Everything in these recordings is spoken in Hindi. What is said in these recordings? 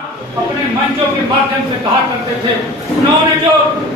अपने मंचों के माध्यम से कहा करते थे। उन्होंने जो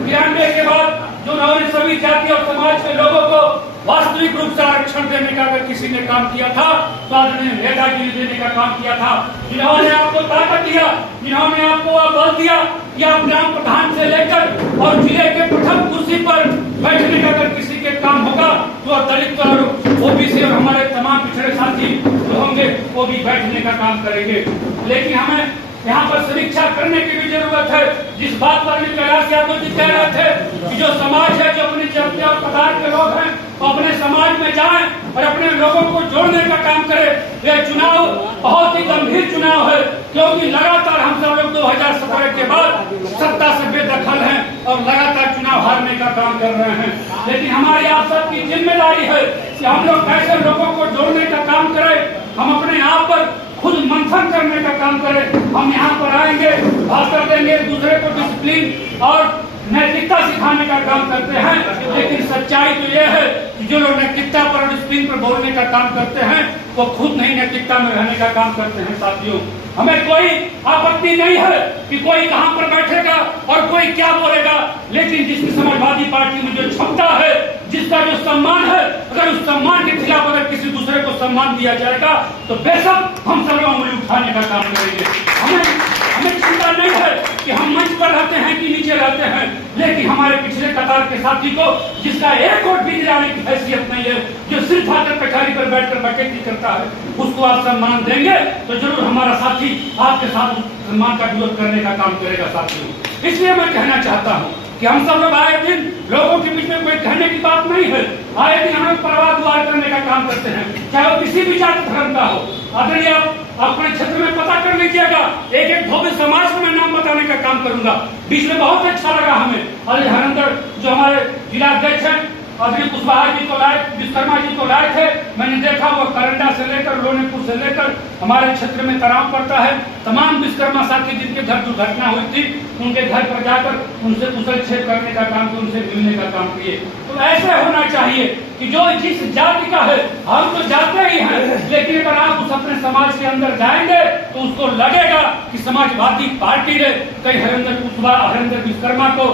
92 के बाद जो उन्होंने सभी जाति और समाज के लोगों को वास्तविक रूप से आरक्षण देने का अगर किसी ने काम किया था तो आदरणीय नेताजी ने देने का काम किया था। जिन्होंने आपको ताकत दिया, जिन्होंने आपको बल दिया कि आप ग्राम प्रधान से लेकर और जिले के प्रथम कुर्सी पर बैठने का अगर किसी के काम होगा तो दलित और ओबीसी और हमारे तमाम पिछड़े साथी जो होंगे वो भी बैठने का काम करेंगे। लेकिन हमें यहाँ पर समीक्षा करने की भी जरूरत है। जिस बात पर कैलाश यादव जी कह रहे थे कि जो समाज है, जो अपनी जाति और पदार्थ के लोग हैं, वो अपने समाज में जाएं और अपने लोगों को जोड़ने का काम करें। यह चुनाव बहुत ही गंभीर चुनाव है, क्योंकि लगातार हम सब लोग 2017 के बाद सत्ता से बेदखल हैं और लगातार चुनाव हारने का काम कर रहे हैं। लेकिन हमारी आप सबकी जिम्मेदारी है कि हम लोग कैसे लोगों को जोड़ने का काम करें, हम अपने आप पर खुद मंथन करने का काम करें। हम यहाँ पर आएंगे, भाषण देंगे, दूसरे को डिसिप्लिन और नैतिकता सिखाने का काम करते हैं। लेकिन सच्चाई तो यह है कि जो लोग नैतिकता पर डिसिप्लिन पर बोलने का काम करते हैं वो खुद नहीं नैतिकता में रहने का काम करते हैं। साथियों, हमें कोई आपत्ति नहीं है कि कोई कहां पर बैठेगा और कोई क्या बोलेगा, लेकिन जिसकी समाजवादी पार्टी में जो क्षमता है, जिसका जो सम्मान है, अगर उस सम्मान के खिलाफ अगर किसी दूसरे को सम्मान दिया जाएगा तो बेशक हम सब लोग उंगली उठाने का काम करेंगे। हमें चिंता नहीं है कि हम मंच पर रहते हैं कि नीचे रहते हैं, लेकिन हमारे पिछले कतार के साथी को जिसका एक वोट भी दिलाने की हैसियत नहीं है, जो सिर्फ आकर कचहरी पर बैठकर बकेटी करता है, उसको आप सम्मान देंगे तो जरूर हमारा साथी आपके साथ सम्मान का विरोध करने का काम करेगा। साथियों, इसलिए मैं कहना चाहता हूँ कि हम सब लोग आए दिन लोगों के बीच में कोई कहने की बात नहीं है, आए दिन हमें परवाह दुआर करने का काम करते हैं, चाहे वो किसी भी जाति धर्म का हो। आदरणीय आप अपने क्षेत्र में पता कर लीजिएगा, एक एक भव्य समाज को मैं नाम बताने का काम करूंगा। बीच में बहुत अच्छा लगा हमें, अरे हरिंदर जो हमारे जिला अध्यक्ष हैं अभी कुशवाहा जी को लाए, विश्वकर्मा जी को लाए थे, मैंने देखा वो करंडा से लेकर लोनेपुर से लेकर हमारे क्षेत्र में तनाव पड़ता है। तमाम विश्वकर्मा साथी जिनके घर दुर्घटना हुई थी उनके घर पर जाकर उनसे कुशल क्षेत्र करने का काम किया, उनसे मिलने का काम किए। तो ऐसे होना चाहिए कि जो जिस जाति का है, हम तो जाते ही हैं, लेकिन अगर आप उस अपने समाज के अंदर जाएंगे तो उसको लगेगा कि समाजवादी पार्टी ने कई हरिंदर कुशवाहा, हरिंदर विश्वकर्मा को,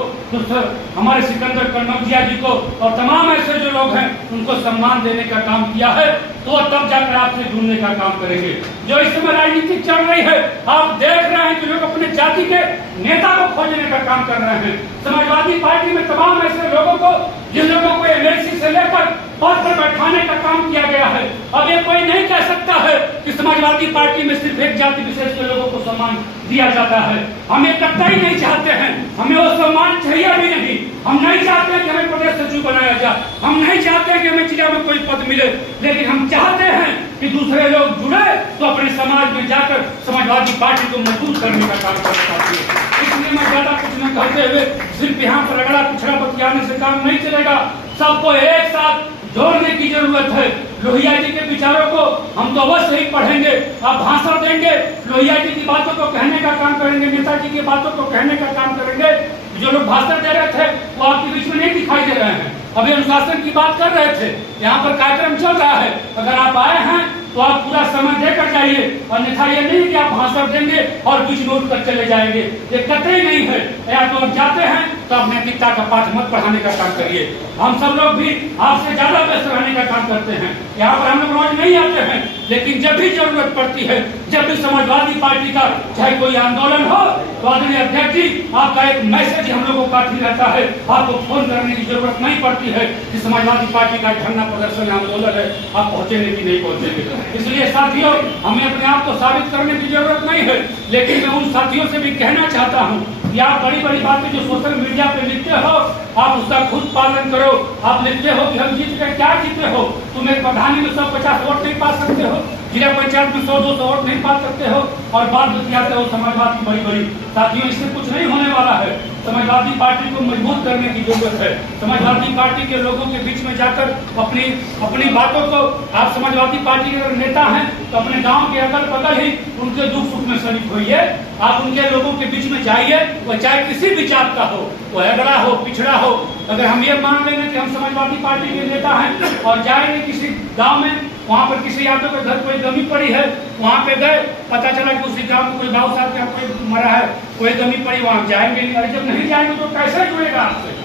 हमारे सिकंदर कन्नौजिया जी को और तमाम ऐसे जो लोग हैं उनको सम्मान देने का काम किया है, तो तब जाकर आपसे जुड़ने का काम करेंगे। जो इस समय राजनीति चल रही है, आप देख रहे हैं कि लोग अपने जाति के नेता को खोजने का काम कर रहे हैं। समाजवादी पार्टी में तमाम ऐसे लोगों को, जिन लोगों को एमएलसी से लेकर पद पर बैठाने का काम किया गया है। अब ये कोई नहीं कह सकता है कि समाजवादी पार्टी में सिर्फ एक जाति विशेष के लोगों को सम्मान दिया जाता है। हम ये कतई नहीं चाहते हैं, हमें वो सम्मान चाहिए भी नहीं। हम नहीं चाहते कि हमें प्रदेश सचिव बनाया जाए, हम नहीं चाहते कि हमें जिला में कोई पद मिले, लेकिन हम चाहते हैं कि दूसरे लोग जुड़े तो अपने समाज में जाकर समाजवादी पार्टी को मजबूत करने का काम कर सकते हैं। इसलिए मैं ज्यादा कुछ न कहते हुए सिर्फ यहाँ पर रगड़ा पिछड़ा बतियाने से काम नहीं चलेगा, सबको एक साथ जोड़ने की जरूरत है। लोहिया जी के विचारों को हम तो अवश्य ही पढ़ेंगे, आप भाषण देंगे, लोहिया जी की बातों को कहने का काम करेंगे, नेताजी की बातों को कहने का काम करेंगे। जो लोग भाषण दे रहे थे वो आपके बीच में नहीं दिखाई दे रहे हैं, अभी अनुशासन की बात कर रहे थे, यहाँ पर कार्यक्रम चल रहा है। अगर आप आए हैं तो आप पूरा समय देकर जाइए, अन्यथा ये नहीं कि आप भाषण देंगे और बीच में उठकर चले जाएंगे, ये कतई नहीं है। या तो आप जाते हैं तो आप नैतिकता का पाठ मत पढ़ाने का काम करिए। हम सब लोग भी आपसे ज्यादा व्यस्त रहने का काम करते हैं, यहाँ पर हम लोग रोज नहीं आते हैं, लेकिन जब भी जरूरत पड़ती है, जब भी समाजवादी पार्टी का चाहे कोई आंदोलन हो तो आदरणीय अध्यक्ष जी आपका एक मैसेज हम लोगों को काफी रहता है, आपको फोन करने की जरूरत नहीं पड़ती है कि समाजवादी पार्टी का धरना प्रदर्शन आंदोलन है, आप पहुंचेंगे कि नहीं पहुंचेंगे। इसलिए साथियों, हमें अपने आप को साबित करने की जरूरत नहीं है, लेकिन मैं उन साथियों से भी कहना चाहता हूँ कि आप बड़ी बड़ी बातें जो सोशल मीडिया पे लिखते हो आप उसका खुद पालन करो। आप लिखते हो कि हम जीत गए, क्या जीते हो? तुम एक प्रधानी में 150 वोट नहीं पा सकते हो, जिला पंचायत में 100-200 वोट नहीं पा सकते हो और बात बतियाते हो समाजवाद की बड़ी बड़ी। साथियों, इससे कुछ नहीं होने वाला है। समाजवादी पार्टी को मजबूत करने की जरूरत है। समाजवादी पार्टी के लोगों के बीच में जाकर अपनी बातों को, आप समाजवादी पार्टी के नेता हैं तो अपने गांव के अगल बगल ही उनके दुख सुख में शरीक होइए, आप उनके लोगों के बीच में जाइए, वो चाहे किसी भी जात का हो, वो अगड़ा हो, पिछड़ा हो। अगर हम ये मान लेंगे कि हम समाजवादी पार्टी के नेता हैं और जाएंगे किसी गाँव में वहाँ पर किसी यादव के घर कोई गमी पड़ी है, वहाँ पे गए, पता चला कि उसी गांव में कोई बाबू साहब का कोई मरा है, कोई गमी पड़ी, वहाँ जाएंगे नहीं। अरे जब नहीं जाएंगे तो कैसे जुड़ेगा आपसे?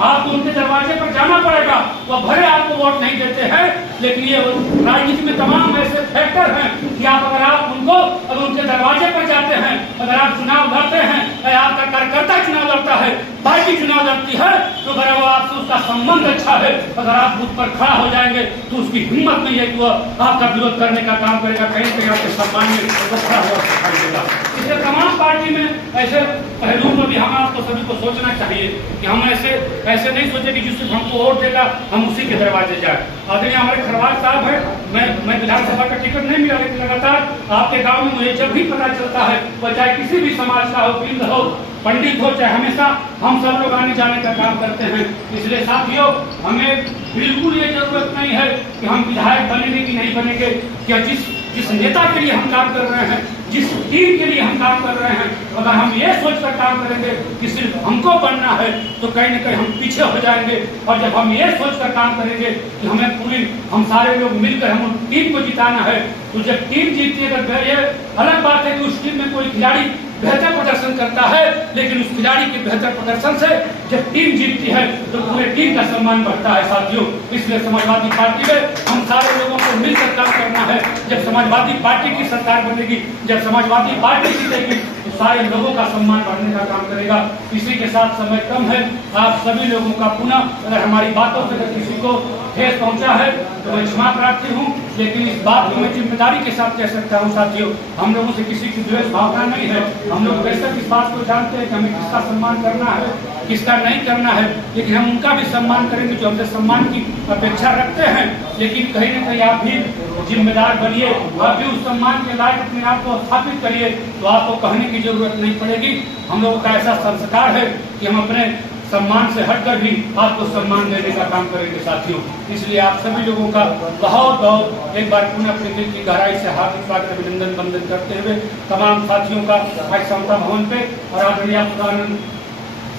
आपको उनके दरवाजे पर जाना पड़ेगा। वो भले आपको वोट नहीं देते हैं, लेकिन ये राजनीति में तमाम ऐसे फैक्टर हैं कि अगर आप उनको अगर उनके दरवाजे पर जाते हैं, अगर आप चुनाव लड़ते हैं, आपका कार्यकर्ता चुनाव लड़ता है, पार्टी चुनाव लड़ती है, तो अगर वो आपसे उसका संबंध अच्छा है, अगर आप बूथ पर खड़ा हो जाएंगे तो उसकी हिम्मत नहीं है कि वह आपका विरोध करने का काम करेगा, कहीं कहीं आपके सम्मान में खड़ा हुआ दिखाई देगा। इसलिए तमाम पार्टी में ऐसे पहलुओं में भी हम आपको सभी को सोचना चाहिए कि हम ऐसे नहीं सोचे कि जिससे हमको वोट देगा हम उसी के दरवाजे जाए। आदरणीय हमारे खरवाज साहब है, मैं विधानसभा का टिकट नहीं मिला, लेकिन लगातार आपके गांव में मुझे जब भी पता चलता है, वह चाहे किसी भी समाज का हो, वृद्ध हो, पंडित हो, चाहे हमेशा हम सब लोग आने जाने का काम करते हैं। इसलिए साथियों, हमें बिल्कुल ये जरूरत नहीं है कि हम विधायक बनेंगे कि नहीं बनेंगे, क्या जिस नेता के लिए हम काम कर रहे हैं, जिस टीम के लिए हम काम कर रहे हैं, अगर हम ये सोचकर काम करेंगे कि सिर्फ हमको बनना है, तो कहीं न कहीं हम पीछे हो जाएंगे। और जब हम ये सोचकर काम करेंगे कि हम सारे लोग मिलकर हम टीम को जिताना है, तो जब टीम जीतती है, अगर ये अलग बात है कि उस टीम में कोई खिलाड़ी बेहतर प्रदर्शन करता है, लेकिन उस खिलाड़ी के बेहतर प्रदर्शन से जब टीम जीतती है तो पूरे टीम का सम्मान बढ़ता है साथियों। इसलिए समाजवादी पार्टी में हम सारे लोगों को मिलकर काम करना है। जब समाजवादी पार्टी की सरकार बनेगी, जब समाजवादी पार्टी जीतेगी, तो सारे लोगों का सम्मान बढ़ने का काम करेगा। इसी के साथ समय कम है, आप सभी लोगों का पुनः अगर हमारी बातों से अगर किसी को ठेस पहुंचा है तो मैं क्षमा प्रार्थी हूँ, लेकिन इस बात को मैं जिम्मेदारी के साथ कह सकता हूँ साथियों, हम लोगों से किसी की द्वेष भावना नहीं है। हम लोग बेशक इस बात को जानते हैं कि हमें किसका सम्मान करना है, किसका नहीं करना है, लेकिन हम उनका भी सम्मान करेंगे जो हमसे सम्मान की अपेक्षा रखते हैं। लेकिन कहीं न कहीं आप भी जिम्मेदार बनिए, आप भी उस सम्मान के लायक अपने आप को स्थापित करिए, तो आपको कहने की जरूरत नहीं पड़ेगी। हम लोगों का ऐसा संस्कार है कि हम अपने सम्मान से हटकर भी आपको सम्मान देने का काम करेंगे साथियों। इसलिए आप सभी लोगों का बहुत बहुत एक बार पुनः अपने दिल की गहराई से हार्दिक स्वागत अभिनंदन वंदन करते हुए तमाम साथियों का आज समता भवन पे और आदरणीय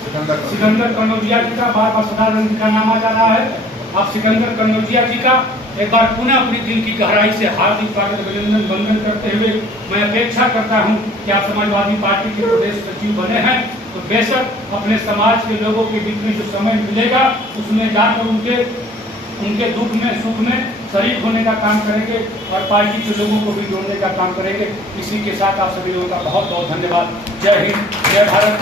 सिकंदर कन्नौजिया जी का बार सदानंद का नाम आ जा रहा है। आप सिकंदर कन्नौजिया जी का एक बार पुनः अपनी दिल की गहराई से हार्दिक स्वागत अभिनंदन वंदन करते हुए मैं अपेक्षा करता हूं कि आप समाजवादी पार्टी के प्रदेश सचिव बने हैं, तो बेशक अपने समाज के लोगों के बीच में जो समय मिलेगा उसमें जाकर उनके दुख में सुख में शरीक होने का काम करेंगे और पार्टी के लोगों को भी जोड़ने का काम करेंगे। इसी के साथ आप सभी लोगों का बहुत बहुत धन्यवाद। जय हिंद, जय भारत।